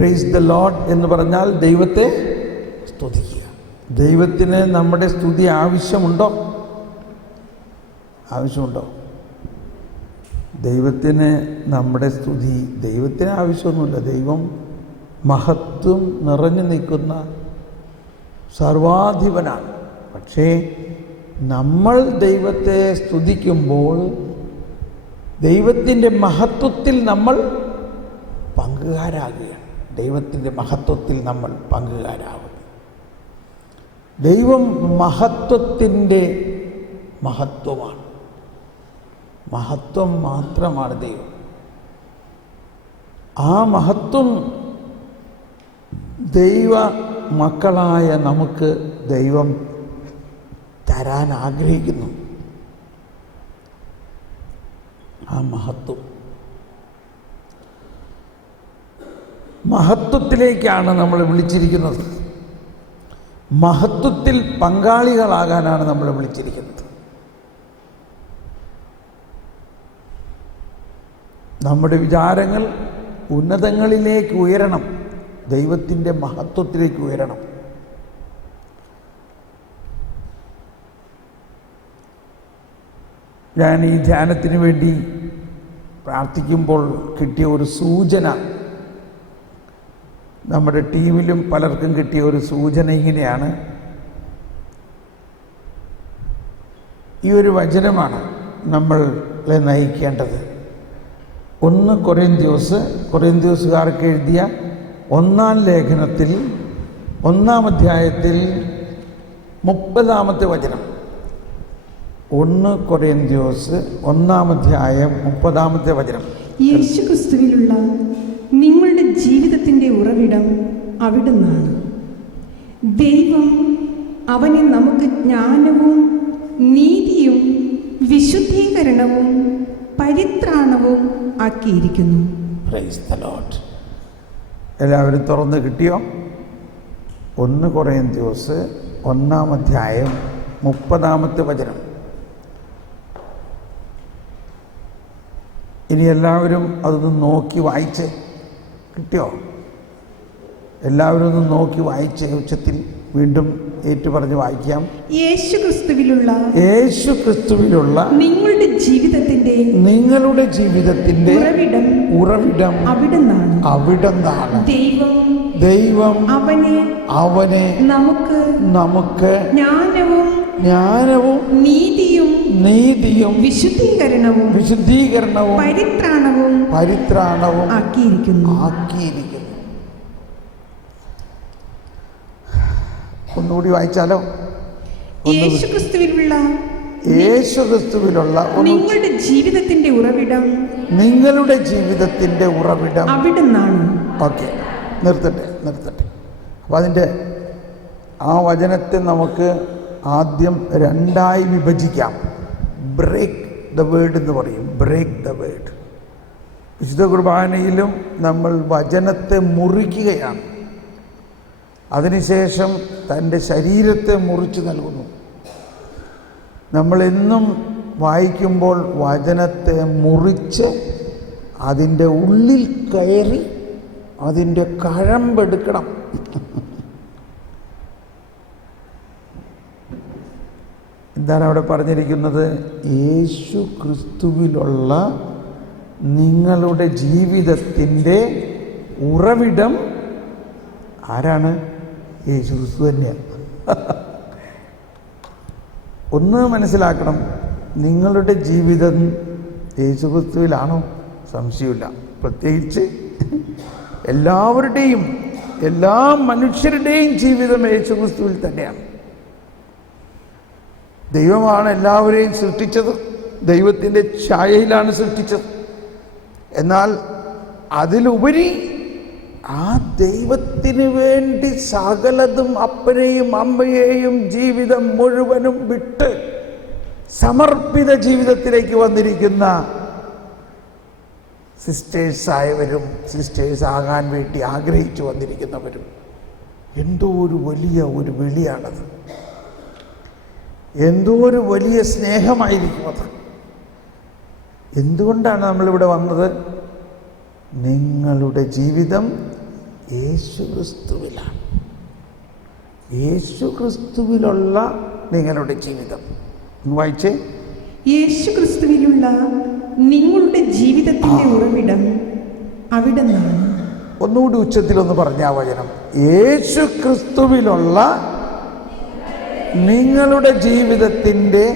Price the Lord എന്ന് പറഞ്ഞാൽ ദൈവത്തെ സ്തുതിക്കുക. ദൈവത്തിന് നമ്മുടെ സ്തുതി ആവശ്യമുണ്ടോ? ആവശ്യമുണ്ടോ? ദൈവത്തിന് നമ്മുടെ സ്തുതി, ദൈവത്തിന് ആവശ്യമൊന്നുമില്ല. ദൈവം മഹത്വം നിറഞ്ഞു നിൽക്കുന്ന സർവാധിപനാണ്. പക്ഷേ നമ്മൾ ദൈവത്തെ സ്തുതിക്കുമ്പോൾ ദൈവത്തിൻ്റെ മഹത്വത്തിൽ നമ്മൾ പങ്കുകാരാകുകയാണ്. ദൈവത്തിൻ്റെ മഹത്വത്തിൽ നമ്മൾ പങ്കുകാരാകും. ദൈവം മഹത്വത്തിൻ്റെ മഹത്വമാണ്. മഹത്വം മാത്രമാണ് ദൈവം. ആ മഹത്വം ദൈവ മക്കളായ നമുക്ക് ദൈവം തരാൻ ആഗ്രഹിക്കുന്നു. ആ മഹത്വത്തിലേക്കാണ് നമ്മൾ വിളിച്ചിരിക്കുന്നത്. മഹത്വത്തിൽ പങ്കാളികളാകാനാണ് നമ്മൾ വിളിച്ചിരിക്കുന്നത്. നമ്മുടെ വിചാരങ്ങൾ ഉന്നതങ്ങളിലേക്ക് ഉയരണം, ദൈവത്തിൻ്റെ മഹത്വത്തിലേക്ക് ഉയരണം. ഞാൻ ഈ ധ്യാനത്തിന് വേണ്ടി പ്രാർത്ഥിക്കുമ്പോൾ കിട്ടിയ ഒരു സൂചന, നമ്മുടെ ടീമിലും പലർക്കും കിട്ടിയ ഒരു സൂചന ഇങ്ങനെയാണ്. ഈ ഒരു വചനമാണ് നമ്മളെ നയിക്കേണ്ടത്. 1 കൊരിന്ത്യക്കാർക്ക് എഴുതിയ 1-ാം ലേഖനത്തിൽ 1-ാം അധ്യായത്തിൽ 30-ാമത്തെ വചനം. 1 കൊരിന്ത്യർ 1-ാം അധ്യായം 30-ാമത്തെ വചനം. യേശുക്രിസ്തുവിലുള്ള നിങ്ങളുടെ ജീവിതത്തിൻ്റെ ഉറവിടം അവിടുന്നാണ്. ദൈവം അവനെ നമുക്ക് ജ്ഞാനവും നീതിയും വിശുദ്ധീകരണവും പരിത്രാണവും ആക്കിയിരിക്കുന്നു. Praise the lord. എല്ലാവരും തുറന്ന് കിട്ടിയോ? 1 കൊരിന്ത്യർ 1-ാം അധ്യായം 30-ാമത്തെ വചനം. ഇനി എല്ലാവരും അതൊന്ന് നോക്കി വായിച്ച് കിട്ടിയോ? എല്ലാവരും ഒന്ന് നോക്കി വായിച്ച് ഉച്ചത്തിൽ വീണ്ടും ഏറ്റുപറഞ്ഞ് വായിക്കാം. യേശുക്രിസ്തുവിലുള്ള നിങ്ങളുടെ ജീവിതത്തിന്റെ ഉറവിടം അവിടുന്നാണ്. ദൈവം അവനെ നമുക്ക് ജ്ഞാനവും നീതിയും വിശുദ്ധീകരണവും പരിത്രാണവും ആക്കിയിരിക്കുന്നു. ഒന്നുകൂടി വായിച്ചാലോ? യേശുക്രിസ്തുവിലുള്ള നിങ്ങളുടെ ജീവിതത്തിന്റെ ഉറവിടം അവിടുന്നാണ്. ഓക്കെ, നിർത്തട്ടെ. അപ്പം അതിൻ്റെ ആ വചനത്തെ നമുക്ക് ആദ്യം 2ആയി വിഭജിക്കാം. ബ്രേക്ക് ദ വേർഡ് എന്ന് പറയും. Break the word. വിശുദ്ധ കുർബാനയിലും നമ്മൾ വചനത്തെ മുറിക്കുകയാണ്. അതിനുശേഷം തൻ്റെ ശരീരത്തെ മുറിച്ച് നൽകുന്നു. നമ്മളെന്നും വായിക്കുമ്പോൾ വചനത്തെ മുറിച്ച് അതിൻ്റെ ഉള്ളിൽ കയറി അതിൻ്റെ കഴമ്പെടുക്കണം. എന്താണ് അവിടെ പറഞ്ഞിരിക്കുന്നത്? യേശു ക്രിസ്തുവിലുള്ള നിങ്ങളുടെ ജീവിതത്തിൻ്റെ ഉറവിടം ആരാണ്? യേശു ക്രിസ്തു തന്നെയാണ്. ഒന്ന് മനസ്സിലാക്കണം, നിങ്ങളുടെ ജീവിതം യേശു ക്രിസ്തുവിലാണോ? സംശയമില്ല. പ്രത്യേകിച്ച് എല്ലാ മനുഷ്യരുടെയും ജീവിതം യേശു ക്രിസ്തുവിൽ തന്നെയാണ്. ദൈവമാണ് എല്ലാവരെയും സൃഷ്ടിച്ചത്, ദൈവത്തിൻ്റെ ഛായയിലാണ് സൃഷ്ടിച്ചത്. എന്നാൽ അതിലുപരി ആ ദൈവത്തിന് വേണ്ടി സകലതും അപ്പനെയും അമ്മയെയും ജീവിതം മുഴുവനും വിട്ട് സമർപ്പിത ജീവിതത്തിലേക്ക് വന്നിരിക്കുന്ന സിസ്റ്റേഴ്സായവരും സിസ്റ്റേഴ്സ് ആകാൻ വേണ്ടി ആഗ്രഹിച്ചു വന്നിരിക്കുന്നവരും, എന്തോ ഒരു വലിയ ഒരു വിളിയാണത്. എന്തോ ഒരു വലിയ സ്നേഹമായിരിക്കും അത്. എന്തുകൊണ്ടാണ് നമ്മളിവിടെ വന്നത്? നിങ്ങളുടെ ജീവിതം യേശു ക്രിസ്തുവിലാണ്. യേശു ക്രിസ്തുവിലുള്ള നിങ്ങളുടെ ജീവിതം. ഒന്ന് വായിച്ചേ. യേശു ക്രിസ്തുവിലുള്ള നിങ്ങളുടെ ജീവിതത്തിന്റെ ഉറവിടം അവിടുന്നാണ്. ഒന്നുകൂടി ഉച്ചത്തിലൊന്ന് പറഞ്ഞ ആ വചനം. യേശു ക്രിസ്തുവിലുള്ള നിങ്ങളുടെ ജീവിതത്തിൻ്റെ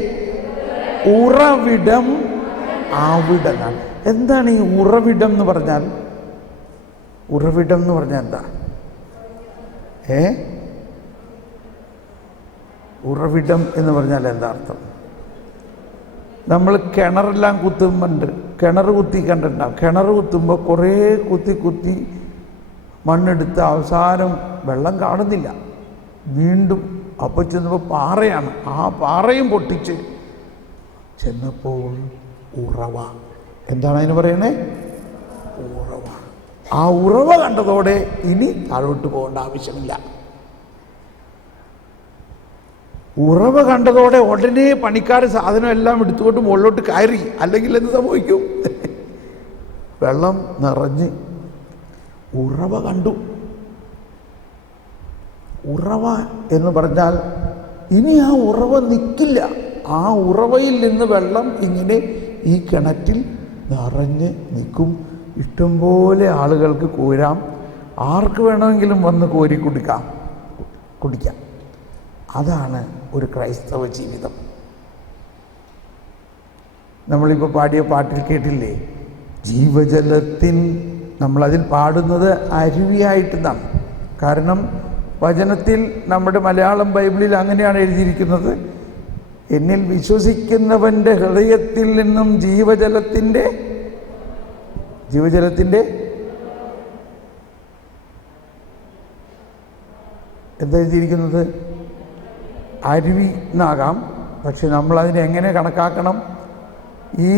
ഉറവിടം അവിടുന്നാണ്. എന്താണ് ഈ ഉറവിടം എന്ന് പറഞ്ഞാൽ? ഉറവിടം എന്ന് പറഞ്ഞാൽ എന്താ? ഉറവിടം എന്ന് പറഞ്ഞാൽ എന്താ അർത്ഥം? നമ്മൾ കിണറെല്ലാം കുത്തുമ്പോണ്ട്, കിണർ കുത്തി കണ്ടിട്ടുണ്ടാവും. കിണർ കുത്തുമ്പോൾ കുറേ കുത്തി മണ്ണെടുത്ത് അവസാനം വെള്ളം കാണുന്നില്ല. വീണ്ടും അപ്പോൾ ചെന്നപ്പോൾ പാറയാണ്. ആ പാറയും പൊട്ടിച്ച് ചെന്നപ്പോൾ ഉറവ. എന്താണ് അതിന് പറയണേ? ഉറവ. ആ ഉറവ കണ്ടതോടെ ഇനി താഴോട്ട് പോകേണ്ട ആവശ്യമില്ല. ഉറവ കണ്ടതോടെ ഉടനെ പണിക്കാർ സാധനം എല്ലാം എടുത്തുകൊണ്ട് മുകളിലോട്ട് കയറി. അല്ലെങ്കിൽ എന്ത് സംഭവിക്കും? വെള്ളം നിറഞ്ഞ് ഉറവ കണ്ടു. ഉറവ എന്ന് പറഞ്ഞാൽ ഇനി ആ ഉറവ നിൽക്കില്ല. ആ ഉറവയിൽ നിന്ന് വെള്ളം ഇങ്ങനെ ഈ കിണറ്റിൽ നിറഞ്ഞ് നിൽക്കും. ഇഷ്ടംപോലെ ആളുകൾക്ക് കോരാം. ആർക്ക് വേണമെങ്കിലും വന്ന് കോരി കുടിക്കാം. അതാണ് ഒരു ക്രൈസ്തവ ജീവിതം. നമ്മളിപ്പോൾ പാടിയ പാട്ടിൽ കേട്ടില്ലേ? ജീവജലത്തിൻ, നമ്മളതിൽ പാടുന്നത് അരുവിയായിട്ടെന്നാണ്. കാരണം വചനത്തിൽ, നമ്മുടെ മലയാളം ബൈബിളിൽ അങ്ങനെയാണ് എഴുതിയിരിക്കുന്നത്. എന്നിൽ വിശ്വസിക്കുന്നവൻ്റെ ഹൃദയത്തിൽ നിന്നും ജീവജലത്തിൻ്റെ എന്താ എഴുതിയിരിക്കുന്നത്? അരുവി എന്നാകാം. പക്ഷെ നമ്മളതിനെ എങ്ങനെ കണക്കാക്കണം? ഈ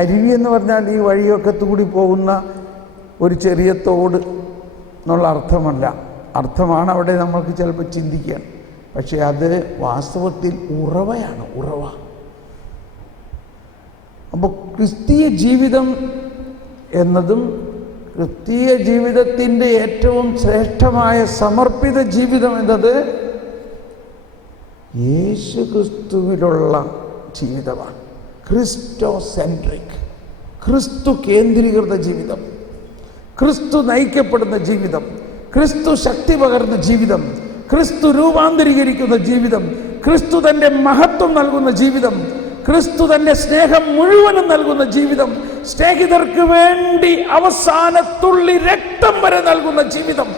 അരുവി എന്ന് പറഞ്ഞാൽ ഈ വഴിയൊക്കത്തുകൂടി പോകുന്ന ഒരു ചെറിയ തോട് എന്നുള്ള അർത്ഥമല്ല. അർത്ഥമാണ് അവിടെ നമ്മൾക്ക് ചിലപ്പോൾ ചിന്തിക്കാൻ. പക്ഷെ അത് വാസ്തവത്തിൽ ഉറവയാണ്, ഉറവ. അപ്പോൾ ക്രിസ്തീയ ജീവിതം എന്നതും ക്രിസ്തീയ ജീവിതത്തിൻ്റെ ഏറ്റവും ശ്രേഷ്ഠമായ സമർപ്പിത ജീവിതം എന്നത് യേശു ക്രിസ്തുവിലുള്ള ജീവിതമാണ്. ക്രിസ്റ്റോസെൻട്രിക്, ക്രിസ്തു കേന്ദ്രീകൃത ജീവിതം, ക്രിസ്തു നയിക്കപ്പെടുന്ന ജീവിതം, ക്രിസ്തു ശക്തി പകർന്ന ജീവിതം, ക്രിസ്തു രൂപാന്തരീകരിക്കുന്ന ജീവിതം, ക്രിസ്തു തൻ്റെ മഹത്വം നൽകുന്ന ജീവിതം, ക്രിസ്തു തൻ്റെ സ്നേഹം മുഴുവനും നൽകുന്ന ജീവിതം, സ്നേഹിതർക്ക് വേണ്ടി അവസാനത്തുള്ളി രക്തം വരെ നൽകുന്ന ജീവിതം.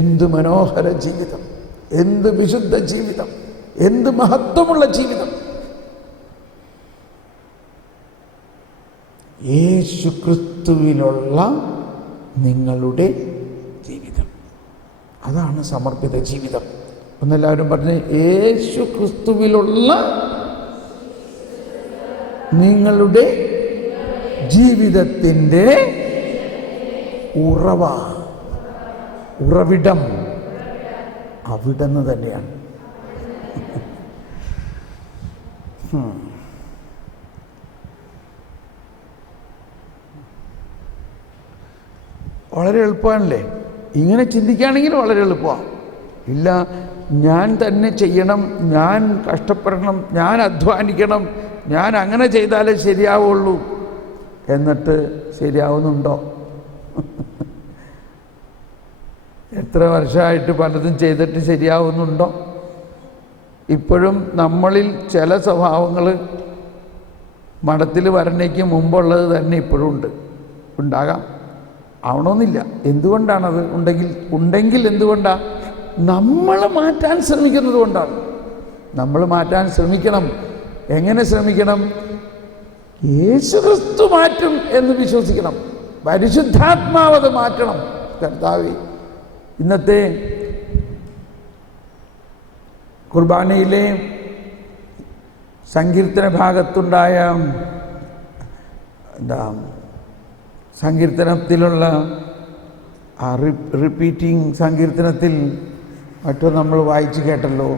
എന്ത് മനോഹര ജീവിതം, എന്ത് വിശുദ്ധ ജീവിതം, എന്ത് മഹത്വമുള്ള ജീവിതം! യേശു ക്രിസ്തുവിലുള്ള നിങ്ങളുടെ ജീവിതം, അതാണ് സമർപ്പിത ജീവിതം. ഒന്നെല്ലാവരും പറഞ്ഞ്, യേശു ക്രിസ്തുവിലുള്ള നിങ്ങളുടെ ജീവിതത്തിൻ്റെ ഉറവ, ഉറവിടം അവിടുന്ന് തന്നെയാണ്. വളരെ എളുപ്പമാണല്ലേ? ഇങ്ങനെ ചിന്തിക്കുകയാണെങ്കിൽ വളരെ എളുപ്പമാണ്. ഇല്ല, ഞാൻ തന്നെ ചെയ്യണം, ഞാൻ കഷ്ടപ്പെടണം, ഞാൻ അധ്വാനിക്കണം, ഞാൻ അങ്ങനെ ചെയ്താലേ ശരിയാവുള്ളൂ, എന്നിട്ട് ശരിയാവുന്നുണ്ടോ? എത്ര വർഷമായിട്ട് പലതും ചെയ്തിട്ട് ശരിയാവുന്നുണ്ടോ? ഇപ്പോഴും നമ്മളിൽ ചില സ്വഭാവങ്ങൾ മഠത്തിൽ വരണയ്ക്ക് മുമ്പുള്ളത് തന്നെ ഇപ്പോഴും ഉണ്ടാകാം. ആവണമെന്നില്ല. എന്തുകൊണ്ടാണത്? ഉണ്ടെങ്കിൽ എന്തുകൊണ്ടാണ്? നമ്മൾ മാറ്റാൻ ശ്രമിക്കുന്നത് കൊണ്ടാണ്. നമ്മൾ മാറ്റാൻ ശ്രമിക്കണം. എങ്ങനെ ശ്രമിക്കണം? യേശുക്രിസ്തു മാറ്റും എന്ന് വിശ്വസിക്കണം. പരിശുദ്ധാത്മാവത് മാറ്റണം. കർത്താവേ, ഇന്നത്തെ കുർബാനയിലെ സങ്കീർത്തന ഭാഗത്തുണ്ടായ സങ്കീർത്തനത്തിലുള്ള ആ റിപ്പീറ്റിംഗ് സങ്കീർത്തനത്തിൽ മറ്റും നമ്മൾ വായിച്ചു കേട്ടല്ലോ.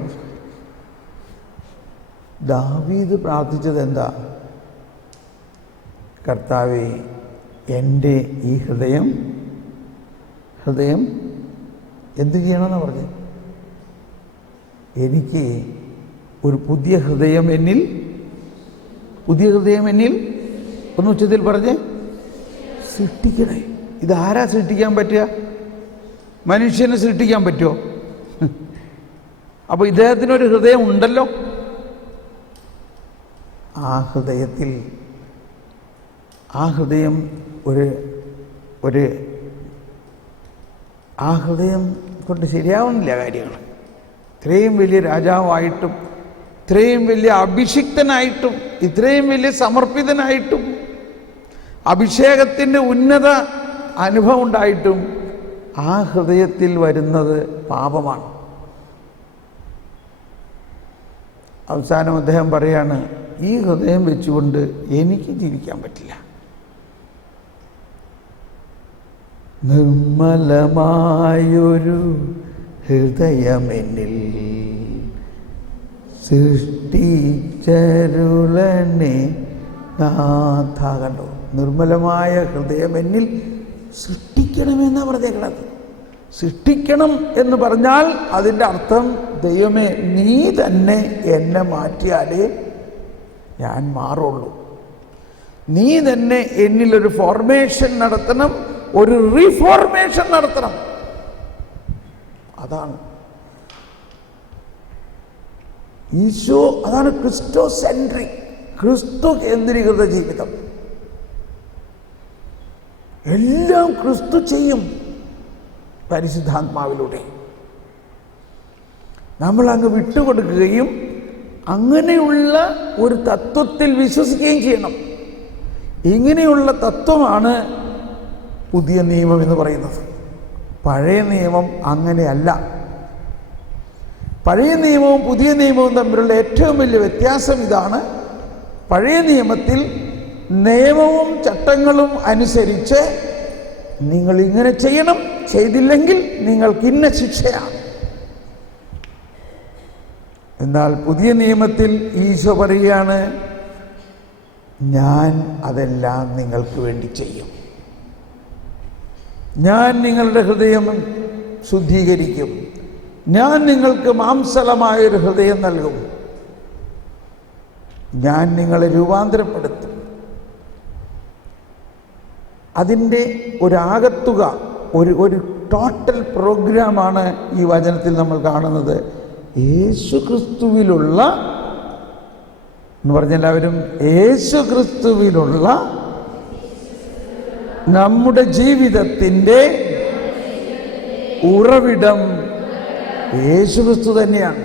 ദാവീദ് പ്രാർത്ഥിച്ചത് എന്താ? കർത്താവേ, എൻ്റെ ഈ ഹൃദയം ഹൃദയം എന്ത് ചെയ്യണമെന്നാണ് പറഞ്ഞത്? എനിക്ക് ഒരു പുതിയ ഹൃദയം എന്നിൽ ഒന്ന് ഉച്ചത്തിൽ പറഞ്ഞേ, സൃഷ്ടിക്കണേ. ഇതാരാ സൃഷ്ടിക്കാൻ പറ്റുക? മനുഷ്യന് സൃഷ്ടിക്കാൻ പറ്റുമോ? അപ്പോൾ ഇദ്ദേഹത്തിനൊരു ഹൃദയം ഉണ്ടല്ലോ. ആ ഹൃദയം ആ ഹൃദയം കൊണ്ട് ശരിയാവുന്നില്ല കാര്യങ്ങൾ. ഇത്രയും വലിയ രാജാവായിട്ടും, ഇത്രയും വലിയ അഭിഷിക്തനായിട്ടും, ഇത്രയും വലിയ സമർപ്പിതനായിട്ടും, അഭിഷേകത്തിൻ്റെ ഉന്നത അനുഭവം ഉണ്ടായിട്ടും ആ ഹൃദയത്തിൽ വരുന്നത് പാപമാണ്. അവസാനം അദ്ദേഹം പറയാണ്, ഈ ഹൃദയം വെച്ചുകൊണ്ട് എനിക്ക് ജീവിക്കാൻ പറ്റില്ല. നിർമ്മലമായൊരു ഹൃദയമെന്നിൽ സൃഷ്ടിച്ചരുളണേ നാഥ. കണ്ടോ, നിർമ്മലമായ ഹൃദയമെന്നിൽ സൃഷ്ടിക്കണമെന്നാണ് പറഞ്ഞേക്കണത്. സൃഷ്ടിക്കണം എന്ന് പറഞ്ഞാൽ അതിൻ്റെ അർത്ഥം, ദൈവമേ നീ തന്നെ എന്നെ മാറ്റിയാലേ ഞാൻ മാറുള്ളൂ. നീ തന്നെ എന്നിലൊരു ഫോർമേഷൻ നടത്തണം, ഒരു റീഫോർമേഷൻ നടത്തണം. അതാണ് ഈശോ, അതാണ് ക്രിസ്റ്റോ സെൻട്രിക്, ക്രിസ്തു കേന്ദ്രീകൃത ജീവിതം. എല്ലാം ക്രിസ്തു ചെയ്യും പരിശുദ്ധാത്മാവിലൂടെ. നമ്മൾ അങ്ങ് വിട്ടുകൊടുക്കുകയും അങ്ങനെയുള്ള ഒരു തത്വത്തിൽ വിശ്വസിക്കുകയും ചെയ്യണം. ഇങ്ങനെയുള്ള തത്വമാണ് പുതിയ നിയമം എന്ന് പറയുന്നത്. പഴയ നിയമം അങ്ങനെയല്ല. പഴയ നിയമവും പുതിയ നിയമവും തമ്മിലുള്ള ഏറ്റവും വലിയ വ്യത്യാസം ഇതാണ്. പഴയ നിയമത്തിൽ നിയമവും ചട്ടങ്ങളും അനുസരിച്ച് നിങ്ങൾ ഇങ്ങനെ ചെയ്യണം, ചെയ്തില്ലെങ്കിൽ നിങ്ങൾക്ക് ഇന്ന ശിക്ഷയാണ്. എന്നാൽ പുതിയ നിയമത്തിൽ ഈശോ പറയുകയാണ്, ഞാൻ അതെല്ലാം നിങ്ങൾക്ക് വേണ്ടി ചെയ്യും. ഞാൻ നിങ്ങളുടെ ഹൃദയം ശുദ്ധീകരിക്കും. ഞാൻ നിങ്ങൾക്ക് മാംസളമായൊരു ഹൃദയം നൽകും. ഞാൻ നിങ്ങളെ രൂപാന്തരപ്പെടുത്തും. അതിൻ്റെ ഒരാകത്തുക, ഒരു ടോട്ടൽ പ്രോഗ്രാമാണ് ഈ വചനത്തിൽ നമ്മൾ കാണുന്നത്. യേശു ക്രിസ്തുവിലുള്ള എന്ന് പറഞ്ഞ എല്ലാവരും, യേശു ക്രിസ്തുവിലുള്ള നമ്മുടെ ജീവിതത്തിൻ്റെ ഉറവിടം യേശു ക്രിസ്തു തന്നെയാണ്.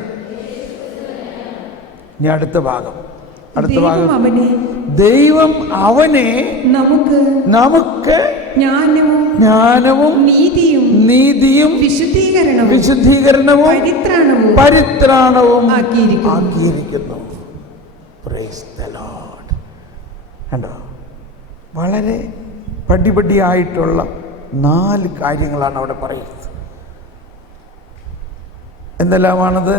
ഇനി അടുത്ത ഭാഗം ദൈവം അവനെ നമുക്ക് ജ്ഞാനവും നീതിയും വിശുദ്ധീകരണവും പരിത്രാണവും ആക്കിയിരിക്കുന്നു. Praise the lord. കണ്ടോ, വളരെ പടിപടിയായിട്ടുള്ള 4 കാര്യങ്ങളാണ് അവിടെ പറയുന്നത്. എന്തെല്ലാമാണത്?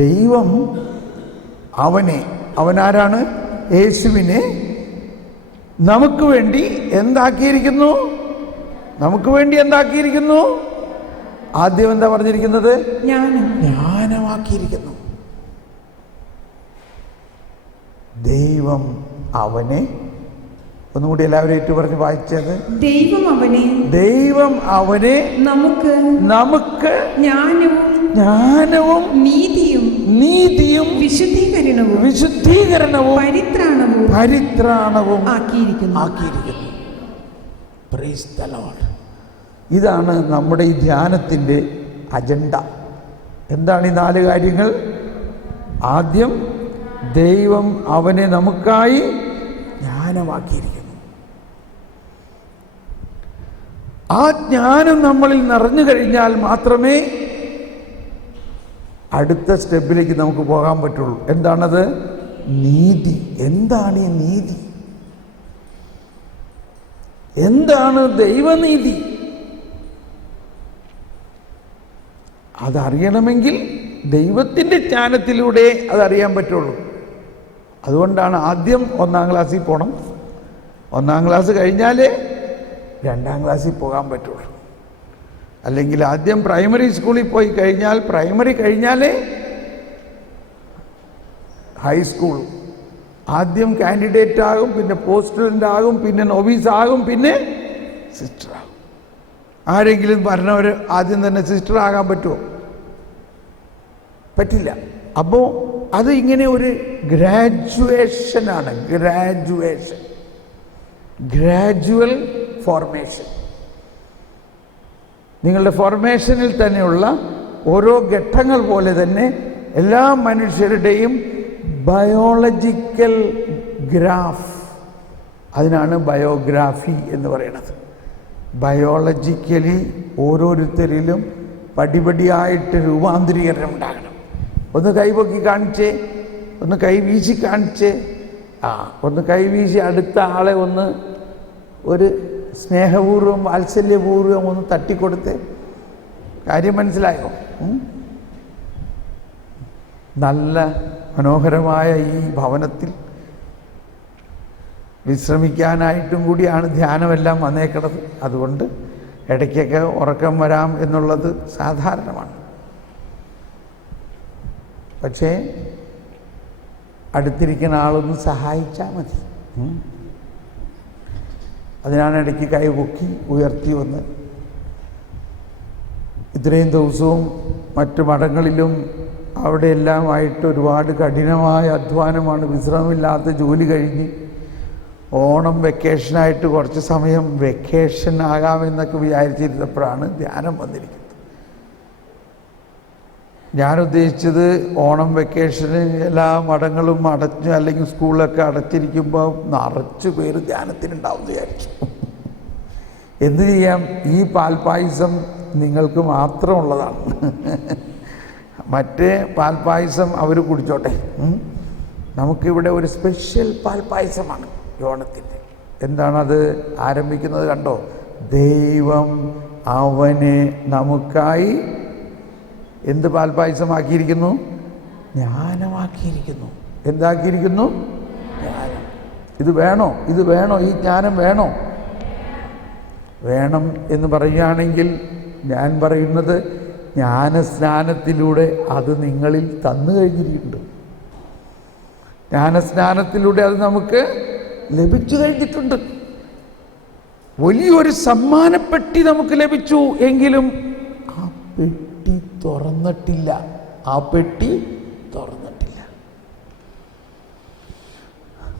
ദൈവം അവനാരാണ്? യേശുവിനെ നമുക്ക് വേണ്ടി എന്താക്കിയിരിക്കുന്നു? ആദ്യം എന്താ പറഞ്ഞിരിക്കുന്നത്? ജ്ഞാനമാക്കിയിരിക്കുന്നു. ദൈവം അവനെ, ഒന്നുകൂടി എല്ലാവരും ഏറ്റു പറഞ്ഞ് വായിച്ചത്, ദൈവം അവനെ നമുക്ക് ജ്ഞാനവും നീതിയും വിശുദ്ധീകരണവും പരിത്രാണവും ആക്കിയിരിക്കുന്നു. Praise the lord. ഇതാണ് നമ്മുടെ ഈ ധ്യാനത്തിൻ്റെ അജണ്ട. എന്താണ് ഈ 4 കാര്യങ്ങൾ? ആദ്യം, ദൈവം അവനെ നമുക്കായി ജ്ഞാനമാക്കിയിരിക്കുന്നു. ആ ജ്ഞാനം നമ്മളിൽ നിറഞ്ഞു കഴിഞ്ഞാൽ മാത്രമേ അടുത്ത സ്റ്റെപ്പിലേക്ക് നമുക്ക് പോകാൻ പറ്റുള്ളൂ. എന്താണത്? നീതി. എന്താണ് ഈ നീതി? എന്താണ് ദൈവനീതി? അതറിയണമെങ്കിൽ ദൈവത്തിൻ്റെ ജ്ഞാനത്തിലൂടെ അതറിയാൻ പറ്റുള്ളൂ. അതുകൊണ്ടാണ് ആദ്യം 1-ാം ക്ലാസ്സിൽ പോകണം. 1-ാം ക്ലാസ് കഴിഞ്ഞാലേ 2-ാം ക്ലാസ്സിൽ പോകാൻ പറ്റുള്ളൂ. അല്ലെങ്കിൽ ആദ്യം പ്രൈമറി സ്കൂളിൽ പോയി കഴിഞ്ഞാൽ, പ്രൈമറി കഴിഞ്ഞാലേ ഹൈസ്കൂൾ. ആദ്യം കാൻഡിഡേറ്റ് ആകും, പിന്നെ പോസ്റ്റഡന്റ് ആകും, പിന്നെ നോവീസ് ആകും, പിന്നെ സിസ്റ്റർ ആകും. ആരെങ്കിലും പറഞ്ഞവർ ആദ്യം തന്നെ സിസ്റ്റർ ആകാൻ പറ്റുമോ? പറ്റില്ല. അപ്പോൾ അത് ഇങ്ങനെ ഒരു ഗ്രാജുവേഷനാണ്. Gradual formation. നിങ്ങളുടെ ഫോർമേഷനിൽ തന്നെയുള്ള ഓരോ ഘട്ടങ്ങൾ പോലെ തന്നെ എല്ലാ മനുഷ്യരുടെയും ബയോളജിക്കൽ ഗ്രാഫ്, അതിനാണ് ബയോഗ്രാഫി എന്ന് പറയുന്നത്. ബയോളജിക്കലി ഓരോരുത്തരിലും പടിപടിയായിട്ട് രൂപാന്തരീകരണം ഉണ്ടാകണം. ഒന്ന് കൈപൊക്കി കാണിച്ചേ, ഒന്ന് കൈ വീശി കാണിച്ചേ. ഒന്ന് കൈ വീശി അടുത്ത ആളെ ഒന്ന് ഒരു സ്നേഹപൂർവ്വം വാത്സല്യപൂർവ്വം ഒന്ന് തട്ടിക്കൊടുത്ത്. കാര്യം മനസ്സിലായോ? നല്ല മനോഹരമായ ഈ ഭവനത്തിൽ വിശ്രമിക്കാനായിട്ടും കൂടിയാണ് ധ്യാനമെല്ലാം വന്നേക്കുന്നത്. അതുകൊണ്ട് ഇടയ്ക്കൊക്കെ ഉറക്കം വരാം എന്നുള്ളത് സാധാരണമാണ്. പക്ഷേ അടുത്തിരിക്കുന്ന ആളൊന്ന് സഹായിച്ചാൽ മതി. അതിനാണ് ഇടയ്ക്ക് കൈ പൊക്കി ഉയർത്തി വന്ന്. ഇത്രയും ദിവസവും മറ്റു മഠങ്ങളിലും അവിടെയെല്ലാമായിട്ട് ഒരുപാട് കഠിനമായ അധ്വാനമാണ്. വിശ്രമമില്ലാത്ത ജോലി കഴിഞ്ഞ് ഓണം വെക്കേഷനായിട്ട് കുറച്ച് സമയം വെക്കേഷൻ ആകാമെന്നൊക്കെ വിചാരിച്ചിരുന്നപ്പോഴാണ് ധ്യാനം വന്നിരിക്കുന്നത്. ഞാൻ ഉദ്ദേശിച്ചത് ഓണം വെക്കേഷന് എല്ലാ മഠങ്ങളും അടഞ്ഞ് അല്ലെങ്കിൽ സ്കൂളൊക്കെ അടച്ചിരിക്കുമ്പോൾ നിറച്ച് പേര് ധ്യാനത്തിനുണ്ടാവും വിചാരിച്ചു. എന്ത് ചെയ്യാം, ഈ പാൽപ്പായസം നിങ്ങൾക്ക് മാത്രമുള്ളതാണ്. മറ്റേ പാൽപ്പായസം അവർ കുടിച്ചോട്ടെ. നമുക്കിവിടെ ഒരു സ്പെഷ്യൽ പാൽപ്പായസമാണ് ഓണത്തിൻ്റെ. എന്താണത് ആരംഭിക്കുന്നത് കണ്ടോ? ദൈവം അവനെ നമുക്കായി എന്ത് പാൽപ്പായസമാക്കിയിരിക്കുന്നു? ജ്ഞാനമാക്കിയിരിക്കുന്നു. എന്താക്കിയിരിക്കുന്നു? ജ്ഞാനം. ഇത് വേണോ? ഇത് വേണോ? ഈ ജ്ഞാനം വേണോ? വേണം എന്ന് പറയുകയാണെങ്കിൽ ഞാൻ പറയുന്നത് ജ്ഞാനസ്നാനത്തിലൂടെ അത് നിങ്ങളിൽ തന്നു കഴിഞ്ഞിട്ടുണ്ട്. ജ്ഞാനസ്നാനത്തിലൂടെ അത് നമുക്ക് ലഭിച്ചു കഴിഞ്ഞിട്ടുണ്ട്. വലിയൊരു സമ്മാനപ്പെട്ടി നമുക്ക് ലഭിച്ചു. എങ്കിലും ആ പെട്ടി തുറന്നിട്ടില്ല.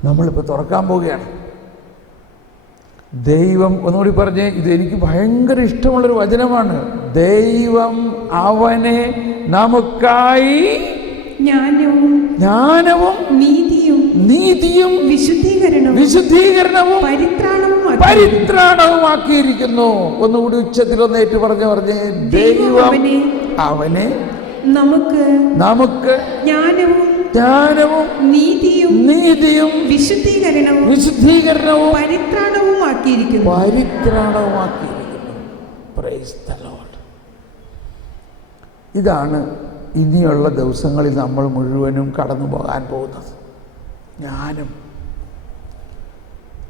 നമ്മളിപ്പോൾ തുറക്കാൻ പോവുകയാണ്. ദൈവം, ഒന്നുകൂടി പറഞ്ഞേ, ഇത് എനിക്ക് ഭയങ്കര ഇഷ്ടമുള്ളൊരു വചനമാണ്. ദൈവം അവനെ നമുക്കായി ജ്ഞാനവും നീതിയും വിശുദ്ധീകരണവും പരിത്രാണവുമാക്കിയിരിക്കുന്നു. ഒന്നുകൂടി ഉച്ചത്തിൽ ഒന്നേറ്റ് പറഞ്ഞേ. ദൈവം അവനെ നമുക്ക് ജ്ഞാനവും നീതിയും വിശുദ്ധീകരണവും പരിത്രാണവുമാക്കിയിരിക്കുന്നു. Praise the lord. ഇതാണ് ഇനിയുള്ള ദിവസങ്ങളിൽ നമ്മൾ മുഴുവനും കടന്നു പോകാൻ പോകുന്നത്.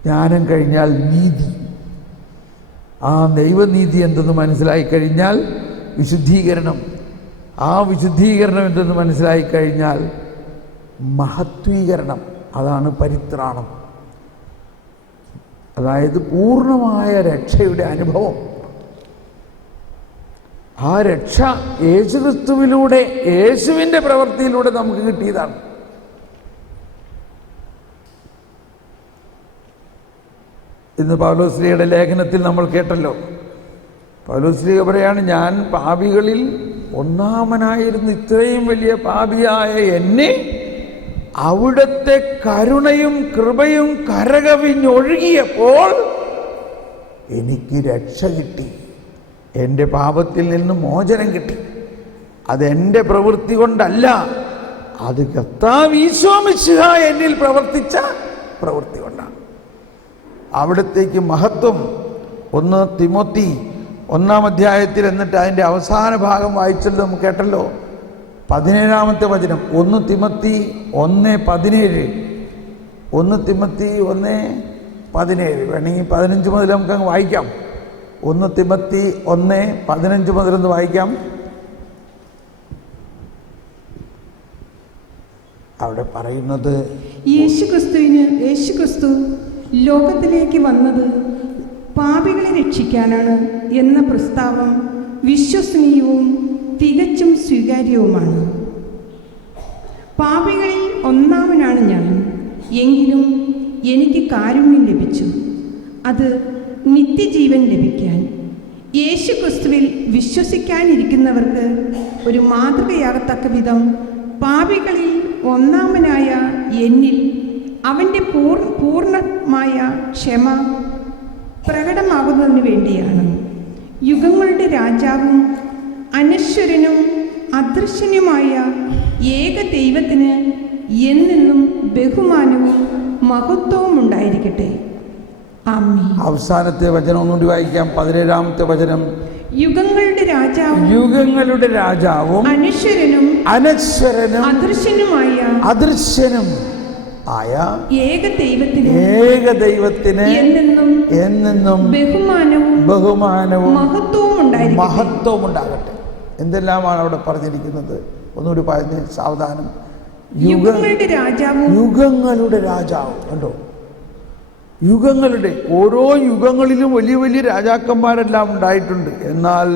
ജ്ഞാനം കഴിഞ്ഞാൽ നീതി. ആ ദൈവനീതി എന്തെന്ന് മനസ്സിലായി കഴിഞ്ഞാൽ വിശുദ്ധീകരണം. ആ വിശുദ്ധീകരണം എന്തെന്ന് മനസ്സിലായി കഴിഞ്ഞാൽ മഹത്വീകരണം. അതാണ് പരിത്രാണം. അതായത് പൂർണ്ണമായ രക്ഷയുടെ അനുഭവം. ആ രക്ഷ യേശുക്രിസ്തുവിലൂടെ, യേശുവിൻ്റെ പ്രവൃത്തിയിലൂടെ നമുക്ക് കിട്ടിയതാണ്. ഇന്ന് പൗലോസ്ലീഹയുടെ ലേഖനത്തിൽ നമ്മൾ കേട്ടല്ലോ. പൗലോസ്ലീഹ പറയാണ്, ഞാൻ പാപികളിൽ ഒന്നാമനായിരുന്നു. ഇത്രയും വലിയ പാപിയായ എന്നെ അവിടുത്തെ കരുണയും കൃപയും കരകവിഞ്ഞൊഴുകിയപ്പോൾ എനിക്ക് രക്ഷ കിട്ടി. എൻ്റെ പാപത്തിൽ നിന്ന് മോചനം കിട്ടി. അതെൻ്റെ പ്രവൃത്തി കൊണ്ടല്ല, അത് കർത്താവ് ഈശോ മിശിഹ എന്നിൽ പ്രവർത്തിച്ച പ്രവൃത്തി കൊണ്ടാണ്. അവിടത്തേക്ക് മഹത്വം. 1 തിമോത്തി 1-ാം അധ്യായത്തിൽ, എന്നിട്ട് അതിൻ്റെ അവസാന ഭാഗം വായിച്ചല്ലോ, നമുക്ക് കേട്ടല്ലോ. 17-ാമത്തെ വചനം, 1 തിമോത്തി 1:17. 1 തിമോത്തി 1:17. വേണമെങ്കിൽ 15 മുതൽ നമുക്കങ്ങ് വായിക്കാം. 1 തിമോത്തി 1:15 മുതലൊന്ന് വായിക്കാം. അവിടെ പറയുന്നത്, യേശുക്രിസ്തു ലോകത്തിലേക്ക് വന്നത് പാപികളെ രക്ഷിക്കാനാണ് എന്ന പ്രസ്താവം വിശ്വസനീയവും തികച്ചും സ്വീകാര്യവുമാണ്. പാപികളിൽ ഒന്നാമനാണ് ഞാൻ, എങ്കിലും എനിക്ക് കാരുണ്യം ലഭിച്ചു, അത് നിത്യജീവൻ ലഭിക്കാൻ. യേശുക്രിസ്തുവിൽ വിശ്വസിക്കാനിരിക്കുന്നവർക്ക് ഒരു മാതൃകയാകത്തക്ക വിധം പാപികളിൽ ഒന്നാമനായ എന്നിൽ അവൻ്റെ പൂർണ്ണമായ ക്ഷമ പ്രകടമാകുന്നതിന് വേണ്ടിയാണ്. യുഗങ്ങളുടെ രാജാവും അനശ്വരനും അദൃശ്യനുമായ ഏക ദൈവത്തിന് എന്നെന്നും ബഹുമാനവും മഹത്വവും ഉണ്ടായിരിക്കട്ടെ. ആമേൻ. അവസാനത്തെ വചനം ഒന്നുകൂടി വായിക്കാം. 17-ാമത്തെ വചനം. യുഗങ്ങളുടെ രാജാവും അനശ്വരനും അദൃശ്യനും ആയ ഏക ദൈവത്തിന് എന്നെന്നും ബഹുമാനവും മഹത്വവും ഉണ്ടാകട്ടെ. എന്തെല്ലാമാണ് അവിടെ പറഞ്ഞിരിക്കുന്നത്? ഒന്നുകൂടി പറഞ്ഞ് സാവധാനം. യുഗങ്ങളുടെ രാജാവ്. കണ്ടോ? ഓരോ യുഗങ്ങളിലും വലിയ വലിയ രാജാക്കന്മാരെല്ലാം ഉണ്ടായിട്ടുണ്ട്. എന്നാൽ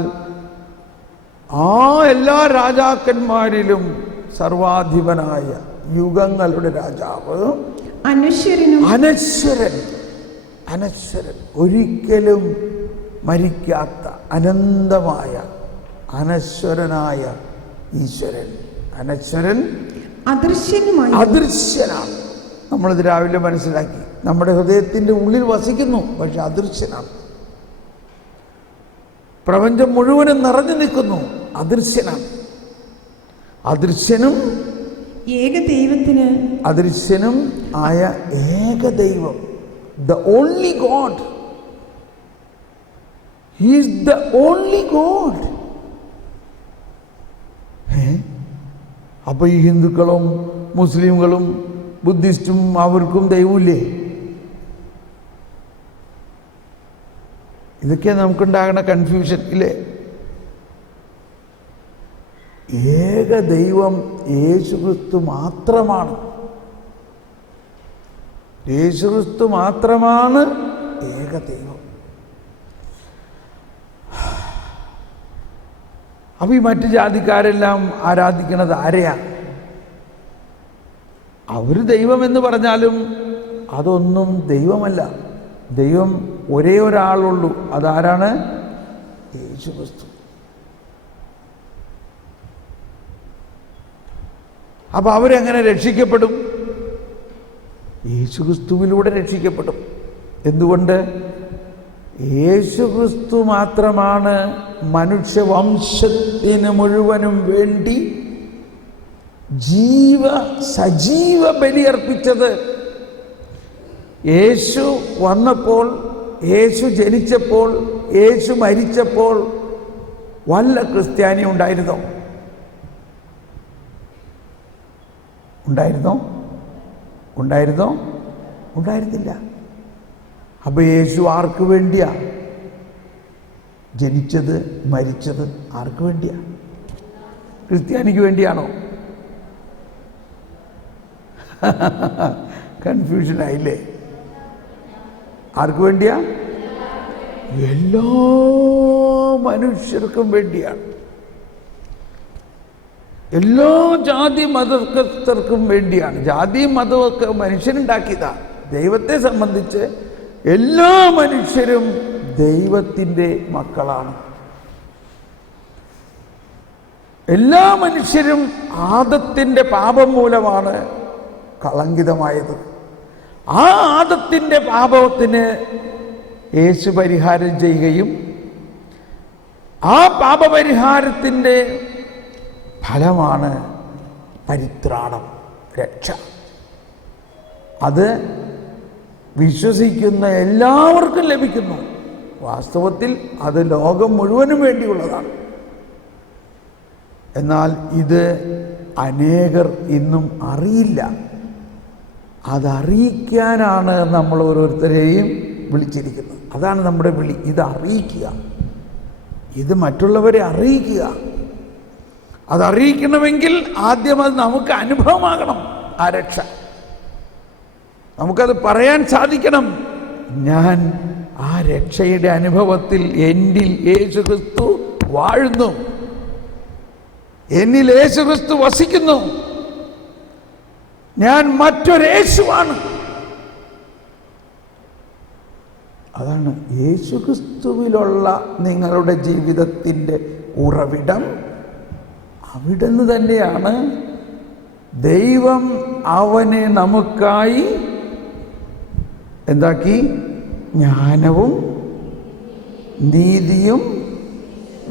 ആ എല്ലാ രാജാക്കന്മാരിലും സർവാധിപനായ യുഗങ്ങളുടെ രാജാവ് അനശ്വരൻ, ഒരിക്കലും മരിക്കാത്ത അനന്തമായ അനശ്വരനായ ഈശ്വരൻ. അനശ്വരൻ അദൃശ്യനാണ്. നമ്മളിത് രാവിലെ മനസ്സിലാക്കി. നമ്മുടെ ഹൃദയത്തിൻ്റെ ഉള്ളിൽ വസിക്കുന്നു, പക്ഷെ അദൃശ്യനാണ്. പ്രപഞ്ചം മുഴുവനും നിറഞ്ഞു നിൽക്കുന്നു, അദൃശ്യനാണ്. അദൃശ്യനും ആയ ഏകദൈവം, the only God. He is the only God. അപ്പൊ ഈ ഹിന്ദുക്കളും മുസ്ലിങ്ങളും ബുദ്ധിസ്റ്റും അവർക്കും ദൈവമില്ലേ? ഇതൊക്കെയാണ് നമുക്കുണ്ടാകുന്ന കൺഫ്യൂഷൻ, ഇല്ലേ? ഏക ദൈവം യേശുക്രിസ്തു മാത്രമാണ്. യേശുക്രിസ്തു മാത്രമാണ് ഏക ദൈവം. അപ്പൊ ഈ മറ്റു ജാതിക്കാരെല്ലാം ആരാധിക്കുന്നത് ആരെയാ? അവർ ദൈവമെന്ന് പറഞ്ഞാലും അതൊന്നും ദൈവമല്ല. ദൈവം ഒരേ ഒരാളുള്ളൂ. അതാരാണ്? യേശുക്രിസ്തു. അപ്പൊ അവരെങ്ങനെ രക്ഷിക്കപ്പെടും? യേശുക്രിസ്തുവിലൂടെ രക്ഷിക്കപ്പെടും. എന്തുകൊണ്ട്? യേശുക്രിസ്തു മാത്രമാണ് മനുഷ്യവംശത്തിന് മുഴുവനും വേണ്ടി സജീവ ബലിയർപ്പിച്ചത്. യേശു വന്നപ്പോൾ, യേശു ജനിച്ചപ്പോൾ, യേശു മരിച്ചപ്പോൾ വല്ല ക്രിസ്ത്യാനി ഉണ്ടായിരുന്നോ? ഉണ്ടായിരുന്നില്ല. അപ്പൊ യേശു ആർക്ക് വേണ്ടിയാ ജനിച്ചത്, മരിച്ചത്? ആർക്ക് വേണ്ടിയാ? ക്രിസ്ത്യാനിക്ക് വേണ്ടിയാണോ? കൺഫ്യൂഷനായില്ലേ? ആർക്ക് വേണ്ടിയാ? എല്ലാ മനുഷ്യർക്കും വേണ്ടിയാണ്. എല്ലാ ജാതി മതസ്ഥർക്കും വേണ്ടിയാണ്. ജാതി മതമൊക്കെ മനുഷ്യനുണ്ടാക്കിയതാണ്. ദൈവത്തെ സംബന്ധിച്ച് എല്ലാ മനുഷ്യരും ദൈവത്തിൻ്റെ മക്കളാണ്. എല്ലാ മനുഷ്യരും ആദത്തിൻ്റെ പാപം മൂലമാണ് കളങ്കിതമായത്. ആ ആദത്തിൻ്റെ പാപത്തിന് യേശു പരിഹാരം ചെയ്യുകയും ആ പാപപരിഹാരത്തിൻ്റെ ഫലമാണ് പരിത്രാണം, രക്ഷ. അത് വിശ്വസിക്കുന്ന എല്ലാവർക്കും ലഭിക്കുന്നു. വാസ്തവത്തിൽ അത് ലോകം മുഴുവനും വേണ്ടിയുള്ളതാണ്. എന്നാൽ ഇത് അനേകർ ഇന്നും അറിയില്ല. അതറിയിക്കാനാണ് നമ്മൾ ഓരോരുത്തരെയും വിളിച്ചിരിക്കുന്നത്. അതാണ് നമ്മുടെ വിളി. ഇത് അറിയിക്കുക, ഇത് മറ്റുള്ളവരെ അറിയിക്കുക. അതറിയിക്കണമെങ്കിൽ ആദ്യം അത് നമുക്ക് അനുഭവമാകണം. ആ രക്ഷ നമുക്കത് പറയാൻ സാധിക്കണം. ഞാൻ ആ രക്ഷയുടെ അനുഭവത്തിൽ എന്നിൽ യേശുക്രിസ്തു വാഴുന്നു, എന്നിൽ യേശുക്രിസ്തു വസിക്കുന്നു, ഞാൻ മറ്റൊരു യേശുവാണ്. അതാണ് യേശുക്രിസ്തുവിലുള്ള നിങ്ങളുടെ ജീവിതത്തിൻ്റെ ഉറവിടം. അവിടുന്ന് തന്നെയാണ് ദൈവം അവനെ നമുക്കായി എന്താക്കി? ജ്ഞാനവും നീതിയും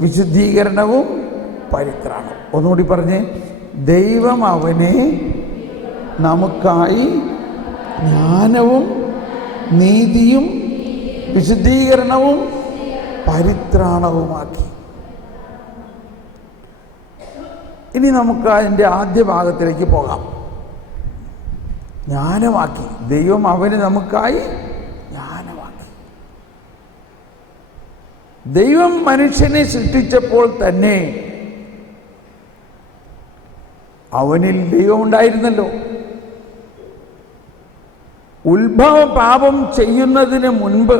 വിശുദ്ധീകരണവും പരിത്രാണവും. ഒന്നുകൂടി പറഞ്ഞേ, ദൈവം അവനെ നമുക്കായി ജ്ഞാനവും നീതിയും വിശുദ്ധീകരണവും പരിത്രാണവുമാക്കി. ഇനി നമുക്ക് അതിൻ്റെ ആദ്യ ഭാഗത്തിലേക്ക് പോകാം. ജ്ഞാനമാക്കി. ദൈവം അവന് നമുക്കായി ജ്ഞാനമാക്കി. ദൈവം മനുഷ്യനെ സൃഷ്ടിച്ചപ്പോൾ തന്നെ അവനിൽ ദൈവം ഉണ്ടായിരുന്നല്ലോ. ഉത്ഭവ പാപം ചെയ്യുന്നതിന് മുൻപ്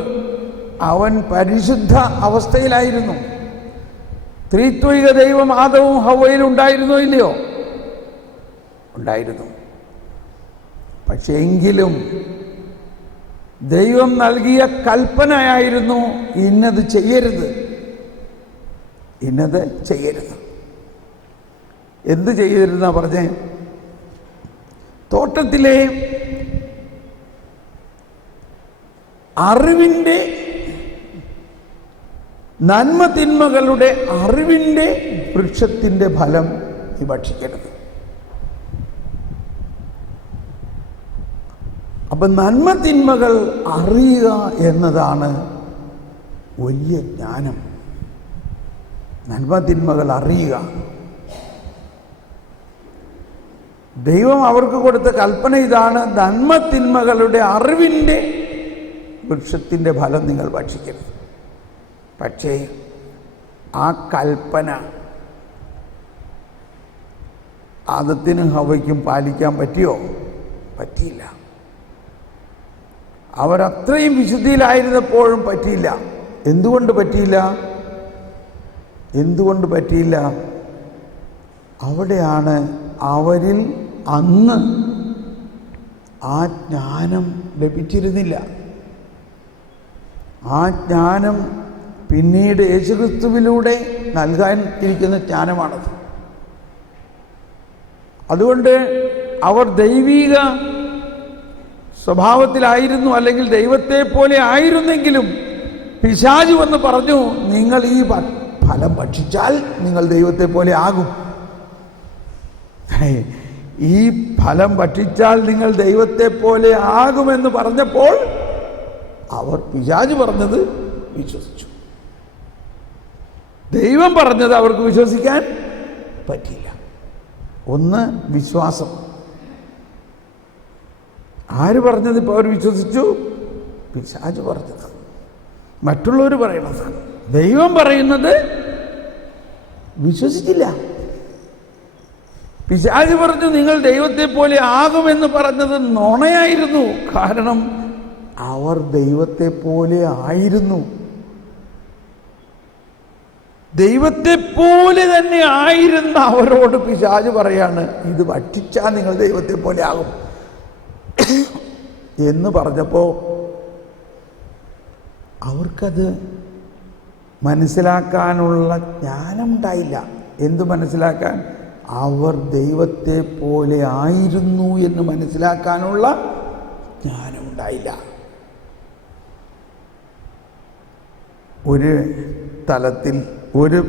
അവൻ പരിശുദ്ധ അവസ്ഥയിലായിരുന്നു. ത്രിത്വിക ദൈവം ആദവും ഹവ്വയിലും ഉണ്ടായിരുന്നോ ഇല്ലയോ? ഉണ്ടായിരുന്നു. പക്ഷേ എങ്കിലും ദൈവം നൽകിയ കൽപ്പനയായിരുന്നു ഇന്നത് ചെയ്യരുത്, ഇന്നത് ചെയ്യരുത്. എന്ത് ചെയ്യരുതെന്നാ പറഞ്ഞേ? തോട്ടത്തിലെ അറിവിൻ്റെ നന്മ തിന്മകളുടെ അറിവിൻ്റെ വൃക്ഷത്തിൻ്റെ ഫലം നീ ഭക്ഷിക്കരുത്. അപ്പം നന്മ തിന്മകൾ അറിയുക എന്നതാണ് വലിയ ജ്ഞാനം. നന്മ തിന്മകൾ അറിയുക. ദൈവം അവർക്ക് കൊടുത്ത കൽപ്പന ഇതാണ്: നന്മ തിന്മകളുടെ അറിവിൻ്റെ വൃക്ഷത്തിൻ്റെ ഫലം നിങ്ങൾ ഭക്ഷിക്കരുത്. പക്ഷേ ആ കൽപ്പന ആദത്തിനും ഹവ്വയ്ക്കും പാലിക്കാൻ പറ്റിയോ? പറ്റിയില്ല. അവരത്രയും വിശുദ്ധിയിലായിരുന്നപ്പോഴും പറ്റിയില്ല. എന്തുകൊണ്ട് പറ്റിയില്ല? എന്തുകൊണ്ട് പറ്റിയില്ല? അവിടെയാണ് അവരിൽ അന്ന് ആ ജ്ഞാനം ലഭിച്ചിരുന്നില്ല. ആ ജ്ഞാനം പിന്നീട് യേശുക്രിസ്തുവിലൂടെ നൽകാൻ ഇരിക്കുന്ന ജ്ഞാനമാണത്. അതുകൊണ്ട് അവർ ദൈവിക സ്വഭാവത്തിലായിരുന്നു, അല്ലെങ്കിൽ ദൈവത്തെ പോലെ ആയിരുന്നെങ്കിലും പിശാച് വന്ന് പറഞ്ഞു, നിങ്ങൾ ഈ ഫലം ഭക്ഷിച്ചാൽ നിങ്ങൾ ദൈവത്തെ പോലെ ആകും. ഈ ഫലം ഭക്ഷിച്ചാൽ നിങ്ങൾ ദൈവത്തെ പോലെ ആകുമെന്ന് പറഞ്ഞപ്പോൾ അവർ പിശാച് പറഞ്ഞത് വിശ്വസിച്ചു. ദൈവം പറഞ്ഞത് അവർക്ക് വിശ്വസിക്കാൻ പറ്റില്ല. ഒന്ന് വിശ്വാസം. ആര് പറഞ്ഞത് ഇപ്പോൾ അവർ വിശ്വസിച്ചു? പിശാച് പറഞ്ഞത്, മറ്റുള്ളവർ പറയണത്. ദൈവം പറയുന്നത് വിശ്വസിച്ചില്ല. പിശാച് പറഞ്ഞു നിങ്ങൾ ദൈവത്തെ പോലെ ആകുമെന്ന് പറഞ്ഞത് നുണയായിരുന്നു. കാരണം അവർ ദൈവത്തെ പോലെ ആയിരുന്നു. ദൈവത്തെ പോലെ തന്നെ ആയിരുന്ന അവരോട് പിശാച് പറയാണ്, ഇത് ഭക്ഷിച്ചാൽ നിങ്ങൾ ദൈവത്തെ പോലെ ആകും എന്ന് പറഞ്ഞപ്പോൾ അവർക്കത് മനസ്സിലാക്കാനുള്ള ജ്ഞാനമുണ്ടായില്ല. എന്ത് മനസ്സിലാക്കാൻ? അവർ ദൈവത്തെ പോലെ ആയിരുന്നു എന്ന് മനസ്സിലാക്കാനുള്ള ജ്ഞാനമുണ്ടായില്ല. ഒരു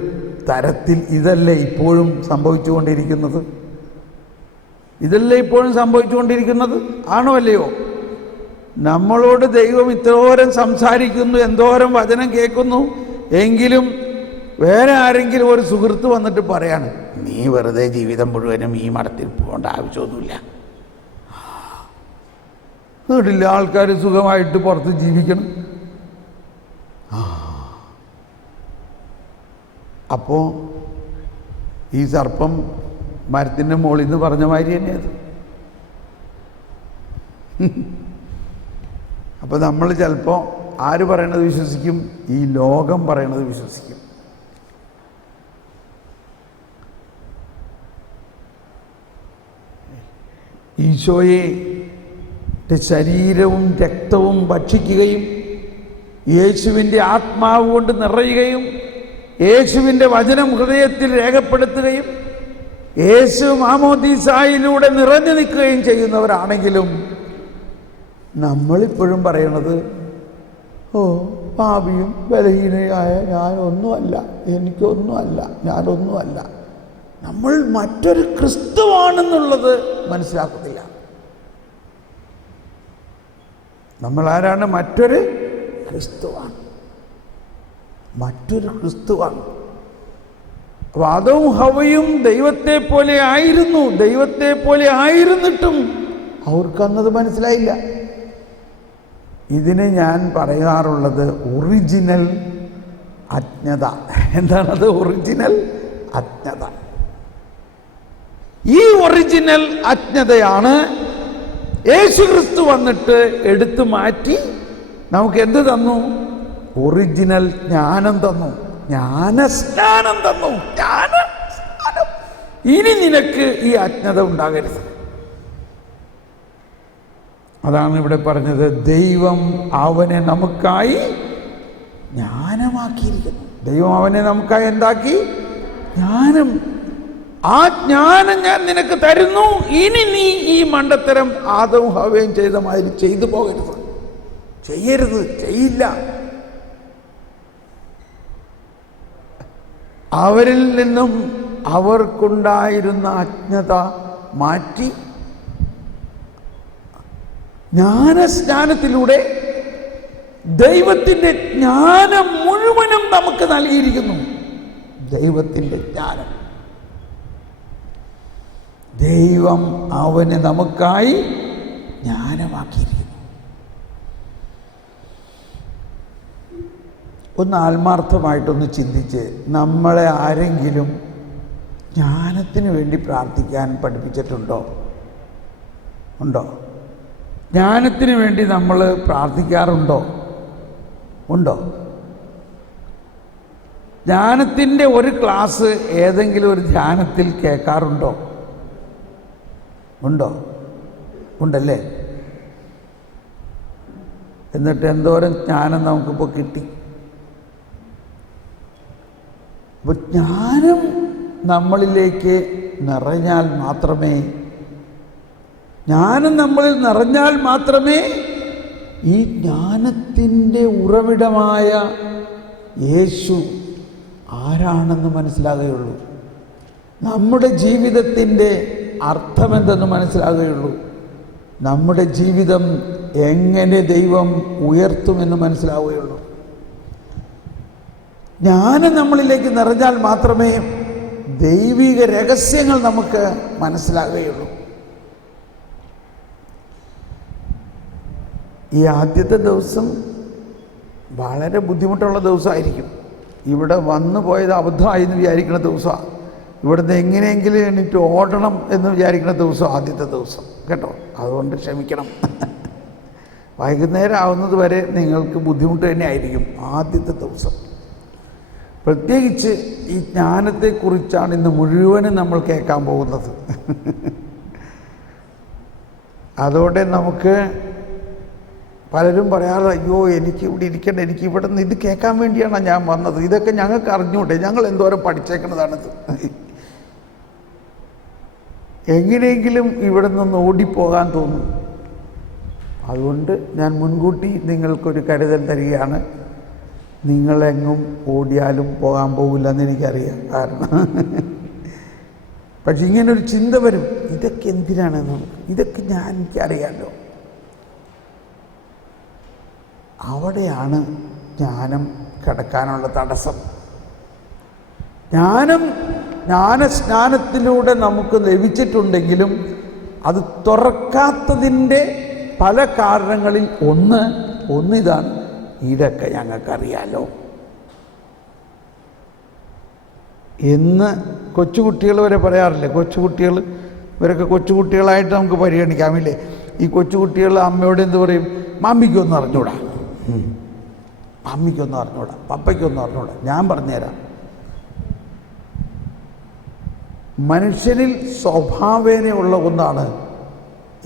തരത്തിൽ ഇതല്ലേ ഇപ്പോഴും സംഭവിച്ചുകൊണ്ടിരിക്കുന്നത്? ഇതല്ലേ ഇപ്പോഴും സംഭവിച്ചുകൊണ്ടിരിക്കുന്നത്? ആണോ അല്ലയോ? നമ്മളോട് ദൈവം ഇത്രോരം സംസാരിക്കുന്നു, എന്തോരം വചനം കേൾക്കുന്നു, എങ്കിലും വേറെ ആരെങ്കിലും ഒരു സുഹൃത്ത് വന്നിട്ട് പറയാണ്, നീ വെറുതെ ജീവിതം മുഴുവനും ഈ മഠത്തിൽ പോകേണ്ട ആവശ്യമൊന്നുമില്ല. വീട്ടിലെ ആൾക്കാർ സുഖമായിട്ട് പുറത്ത് ജീവിക്കണം. അപ്പോൾ ഈ സർപ്പം മരത്തിൻ്റെ മുകളിൽ നിന്ന് പറഞ്ഞ മാതിരി തന്നെ അത്. അപ്പോൾ നമ്മൾ ചിലപ്പോൾ ആര് പറയണത് വിശ്വസിക്കും? ഈ ലോകം പറയണത് വിശ്വസിക്കും. ഈശോയെ ശരീരവും രക്തവും ഭക്ഷിക്കുകയും യേശുവിൻ്റെ ആത്മാവ് കൊണ്ട് നിറയുകയും യേശുവിൻ്റെ വചനം ഹൃദയത്തിൽ രേഖപ്പെടുത്തുകയും യേശു മാമോദീസായിലൂടെ നിറഞ്ഞു നിൽക്കുകയും ചെയ്യുന്നവരാണെങ്കിലും നമ്മളിപ്പോഴും പറയണത്, ഓ പാപിയും ബലഹീനയായ ഞാനൊന്നുമല്ല, എനിക്കൊന്നുമല്ല, ഞാനൊന്നുമല്ല. നമ്മൾ മറ്റൊരു ക്രിസ്തുവാണെന്നുള്ളത് മനസ്സിലാക്കുന്നില്ല. നമ്മൾ ആരാണ്? മറ്റൊരു ക്രിസ്തുവാണ്, മറ്റൊരു ക്രിസ്തുവാണ്. അപ്പോൾ ആദവും ഹവ്വയും ദൈവത്തെ പോലെ ആയിരുന്നു. ദൈവത്തെ പോലെ ആയിരുന്നിട്ടും അവർക്കന്നത് മനസ്സിലായില്ല. ഇതിന് ഞാൻ പറയാറുള്ളത് ഒറിജിനൽ അജ്ഞത. എന്താണത്? ഒറിജിനൽ അജ്ഞത. ഈ ഒറിജിനൽ അജ്ഞതയാണ് യേശുക്രിസ്തു വന്നിട്ട് എടുത്തു മാറ്റി നമുക്ക് എന്ത് തന്നു? ഒറിജിനൽ ജ്ഞാനം തന്നു, ജ്ഞാനസ്നാനം തന്നു. ജ്ഞാനസ്നാനം. ഇനി നിനക്ക് ഈ അജ്ഞത ഉണ്ടാകരുത്. അതാണ് ഇവിടെ പറഞ്ഞത്, ദൈവം അവനെ നമുക്കായി ജ്ഞാനമാക്കിയിരിക്കുന്നു. ദൈവം അവനെ നമുക്കായി എന്താക്കി? ജ്ഞാനം. ആ ജ്ഞാനം ഞാൻ നിനക്ക് തരുന്നു. ഇനി നീ ഈ മണ്ടത്തരം ആദവും ഹവ്വയും ചെയ്ത മാതിരി ചെയ്തു പോകരുത്, ചെയ്യരുത്, ചെയ്യില്ല. അവരിൽ നിന്നും അവർക്കുണ്ടായിരുന്ന അജ്ഞത മാറ്റി ജ്ഞാനസ്നാനത്തിലൂടെ ദൈവത്തിൻ്റെ ജ്ഞാനം മുഴുവനും നമുക്ക് നൽകിയിരിക്കുന്നു. ദൈവത്തിൻ്റെ ജ്ഞാനം. ദൈവം അവനെ നമുക്കായി ജ്ഞാനമാക്കിയിരിക്കുന്നു. ഒന്ന് ആത്മാർത്ഥമായിട്ടൊന്ന് ചിന്തിച്ച്, നമ്മളെ ആരെങ്കിലും ജ്ഞാനത്തിന് വേണ്ടി പ്രാർത്ഥിക്കാൻ പഠിപ്പിച്ചിട്ടുണ്ടോ? ഉണ്ടോ? ജ്ഞാനത്തിന് വേണ്ടി നമ്മൾ പ്രാർത്ഥിക്കാറുണ്ടോ? ഉണ്ടോ? ജ്ഞാനത്തിൻ്റെ ഒരു ക്ലാസ് ഏതെങ്കിലും ഒരു ധ്യാനത്തിൽ കേൾക്കാറുണ്ടോ? ഉണ്ടോ? ഉണ്ടല്ലേ? എന്നിട്ട് എന്തോരം ജ്ഞാനം നമുക്കിപ്പോൾ കിട്ടി. അപ്പോൾ ജ്ഞാനം നമ്മളിലേക്ക് നിറഞ്ഞാൽ മാത്രമേ, ജ്ഞാനം നമ്മളിൽ നിറഞ്ഞാൽ മാത്രമേ ഈ ജ്ഞാനത്തിൻ്റെ ഉറവിടമായ യേശു ആരാണെന്ന് മനസ്സിലാകുകയുള്ളൂ. നമ്മുടെ ജീവിതത്തിൻ്റെ അർത്ഥമെന്തെന്ന് മനസ്സിലാകുകയുള്ളൂ. നമ്മുടെ ജീവിതം എങ്ങനെ ദൈവം ഉയർത്തുമെന്ന് മനസ്സിലാവുകയുള്ളൂ. ജ്ഞാനം നമ്മളിലേക്ക് നിറഞ്ഞാൽ മാത്രമേ ദൈവിക രഹസ്യങ്ങൾ നമുക്ക് മനസ്സിലാകുകയുള്ളൂ. ഈ ആദ്യത്തെ ദിവസം വളരെ ബുദ്ധിമുട്ടുള്ള ദിവസമായിരിക്കും. ഇവിടെ വന്നു പോയത് അബദ്ധമായി എന്ന് വിചാരിക്കുന്ന ദിവസമാണ്. ഇവിടുന്ന് എങ്ങനെയെങ്കിലും എണീറ്റ് ഓടണം എന്ന് വിചാരിക്കുന്ന ദിവസം ആദ്യത്തെ ദിവസം, കേട്ടോ. അതുകൊണ്ട് ക്ഷമിക്കണം. വൈകുന്നേരം ആവുന്നത് വരെ നിങ്ങൾക്ക് ബുദ്ധിമുട്ട് തന്നെ ആയിരിക്കും ആദ്യത്തെ ദിവസം. പ്രത്യേകിച്ച് ഈ ജ്ഞാനത്തെക്കുറിച്ചാണ് ഇന്ന് മുഴുവനും നമ്മൾ കേൾക്കാൻ പോകുന്നത്. അതോടെ നമുക്ക് പലരും പറയാറ്, അയ്യോ എനിക്ക് ഇവിടെ ഇരിക്കണ്ട, എനിക്ക് ഇവിടെ നിന്ന് ഇത് കേൾക്കാൻ വേണ്ടിയാണ് ഞാൻ വന്നത്, ഇതൊക്കെ ഞങ്ങൾക്ക് അറിഞ്ഞൂടെ, ഞങ്ങൾ എന്തോരം പഠിച്ചേക്കുന്നതാണിത്, എങ്ങനെയെങ്കിലും ഇവിടെ നിന്ന് ഓടിപ്പോകാൻ തോന്നും. അതുകൊണ്ട് ഞാൻ മുൻകൂട്ടി നിങ്ങൾക്കൊരു കരുതൽ തരികയാണ്. നിങ്ങളെങ്ങും ഓടിയാലും പോകാൻ പോകില്ല എന്ന് എനിക്കറിയാം. കാരണം പക്ഷെ ഇങ്ങനൊരു ചിന്ത വരും, ഇതൊക്കെ എന്തിനാണ്, ഇതൊക്കെ എനിക്കറിയാമല്ലോ. അവിടെയാണ് ജ്ഞാനം കിടക്കാനുള്ള തടസ്സം. ജ്ഞാനസ്നാനത്തിലൂടെ നമുക്ക് ലഭിച്ചിട്ടുണ്ടെങ്കിലും അത് തുറക്കാത്തതിൻ്റെ പല കാരണങ്ങളിൽ ഒന്നിതാണ്, ഇതൊക്കെ ഞങ്ങൾക്കറിയാലോ എന്ന് കൊച്ചുകുട്ടികൾ വരെ പറയാറില്ലേ? കൊച്ചുകുട്ടികൾ, ഇവരൊക്കെ കൊച്ചുകുട്ടികളായിട്ട് നമുക്ക് പരിഗണിക്കാമില്ലേ? ഈ കൊച്ചുകുട്ടികൾ അമ്മയോട് എന്ത് പറയും? മമ്മിക്കൊന്നും അറിഞ്ഞൂടാ, മമ്മിക്കൊന്നും അറിഞ്ഞൂടാ, പപ്പയ്ക്കൊന്നും അറിഞ്ഞൂടാ, ഞാൻ പറഞ്ഞുതരാം. മനുഷ്യനിൽ സ്വഭാവേനയുള്ള ഒന്നാണ്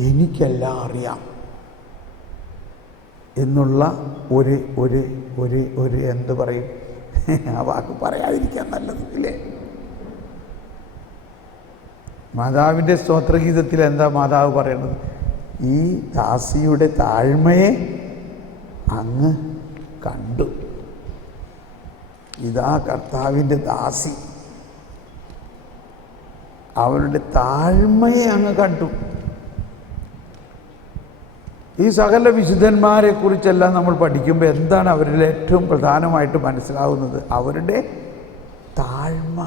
എനിക്കെല്ലാം അറിയാം എന്നുള്ള ഒരു ഒരു ഒരു ഒരു എന്ത് പറയും, ആ വാക്ക് പറയാതിരിക്കാൻ നല്ലത് ഇല്ലേ? മാതാവിൻ്റെ സ്തോത്രഗീതത്തിൽ എന്താ മാതാവ് പറയണത്? ഈ ദാസിയുടെ താഴ്മയെ അങ്ങ് കണ്ടു. ഇതാ കർത്താവിൻ്റെ ദാസി, അവരുടെ താഴ്മയെ അങ്ങ് കണ്ടു. ഈ സകല വിശുദ്ധന്മാരെ കുറിച്ചെല്ലാം നമ്മൾ പഠിക്കുമ്പോൾ എന്താണ് അവരിൽ ഏറ്റവും പ്രധാനമായിട്ട് മനസ്സിലാവുന്നത്? അവരുടെ താഴ്മ.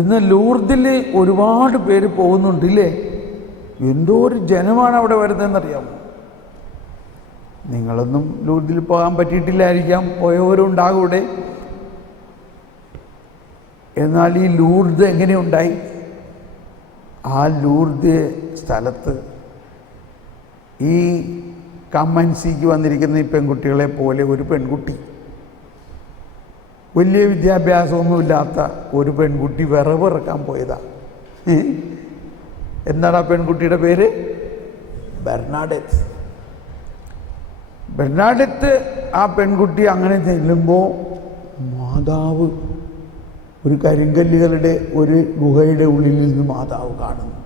ഇന്ന് ലൂർദിൽ ഒരുപാട് പേര് പോകുന്നുണ്ടില്ലേ? എന്തോ ഒരു ജനമാണ് അവിടെ വരുന്നതെന്നറിയാമോ? നിങ്ങളൊന്നും ലൂർദിൽ പോകാൻ പറ്റിയിട്ടില്ലായിരിക്കാം, പോയവരും ഉണ്ടാകും ഇവിടെ. എന്നാൽ ഈ ലൂർദ് എങ്ങനെയുണ്ടായി? ആ ലൂർദ് സ്ഥലത്ത് ഈ കമ്മൻസിക്ക് വന്നിരിക്കുന്ന ഈ പെൺകുട്ടികളെ പോലെ ഒരു പെൺകുട്ടി, വലിയ വിദ്യാഭ്യാസമൊന്നുമില്ലാത്ത ഒരു പെൺകുട്ടി വിറവിറക്കാൻ പോയതാ. എന്താണ് ആ പെൺകുട്ടിയുടെ പേര്? ബെർണാഡെത്ത്. ബെർണാഡെത്ത് ആ പെൺകുട്ടി അങ്ങനെ ചെല്ലുമ്പോൾ മാതാവ് ഒരു കരിങ്കല്ലുകളുടെ ഒരു ഗുഹയുടെ ഉള്ളിൽ നിന്ന് മാതാവ് കാണുന്നു.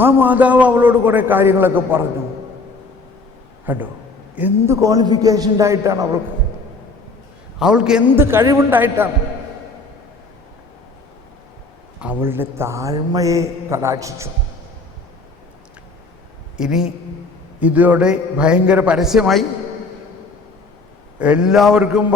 ആ മാതാവ് അവളോട് കുറേ കാര്യങ്ങളൊക്കെ പറഞ്ഞു. കേട്ടോ, എന്ത് ക്വാളിഫിക്കേഷൻ ഉണ്ടായിട്ടാണ് അവൾക്ക് എന്ത് കഴിവുണ്ടായിട്ടാണ്? അവളുടെ താഴ്മയെ കടാക്ഷിച്ചു. ഇനി ഇതോടെ ഭയങ്കര പരസ്യമായി, എല്ലാവർക്കും